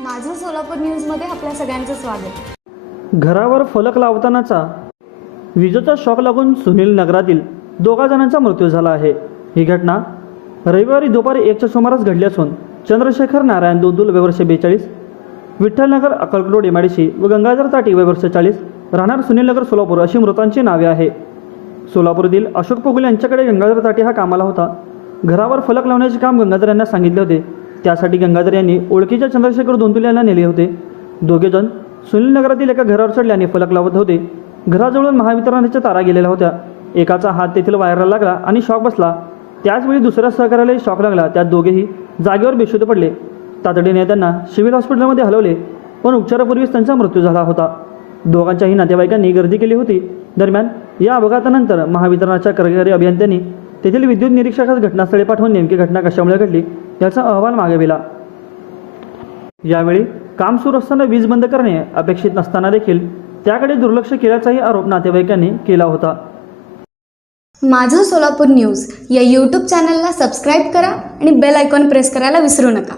माझं सोलापूर न्यूजमध्ये आपल्या सगळ्यांचं स्वागत. घरावर फलक लावतानाचा विजेचा शॉक लागून सुनील नगरातील दोघा जणांचा मृत्यू झाला आहे. ही घटना रविवारी दुपारी एकच्या सुमारास घडली असून चंद्रशेखर नारायण दोंदुल वय वर्ष बेचाळीस विठ्ठलनगर अक्कलकोट एमआयडीसी व गंगाधर ताटी वय वर्ष चाळीस राहणार सुनीलनगर सोलापूर अशी मृतांची नावे आहे. सोलापूरतील अशोक पोगुल यांच्याकडे गंगाधर ताटी हा कामाला होता. घरावर फलक लावण्याचे काम गंगाधर यांना सांगितले होते. त्यासाठी गंगाधर यांनी ओळखीच्या चंद्रशेखर दोंदुले यांना नेले होते. दोघेजण सुनील नगरातील एका घरावर चढले आणि फलक लावत होते. घराजवळून महावितरणाच्या तारा गेलेल्या होत्या. एकाचा हात तेथील वायरला लागला आणि शॉक बसला. त्याचवेळी दुसऱ्या सहकार्यालाही शॉक लागला. त्यात दोघेही जागेवर बेशुद्ध पडले. तातडीने त्यांना सिव्हिल हॉस्पिटलमध्ये हलवले पण उपचारापूर्वीच त्यांचा मृत्यू झाला होता. दोघांच्याही नातेवाईकांनी गर्दी केली होती. दरम्यान या अपघातानंतर महावितरणाच्या कर्मचारी अभियंत्यांनी तेथील विद्युत निरीक्षकास घटनास्थळी पाठवून नेमकी घटना कशामुळे घडली याचा अहवाल मागविला यावेळी काम सुरू असताना वीज बंद करणे अपेक्षित नसताना देखील त्याकडे दुर्लक्ष केल्याचाही आरोप नातेवाईकांनी केला होता. माझं सोलापूर न्यूज या यूट्यूब चॅनलला सबस्क्राईब करा आणि बेल आयकॉन प्रेस करायला विसरू नका.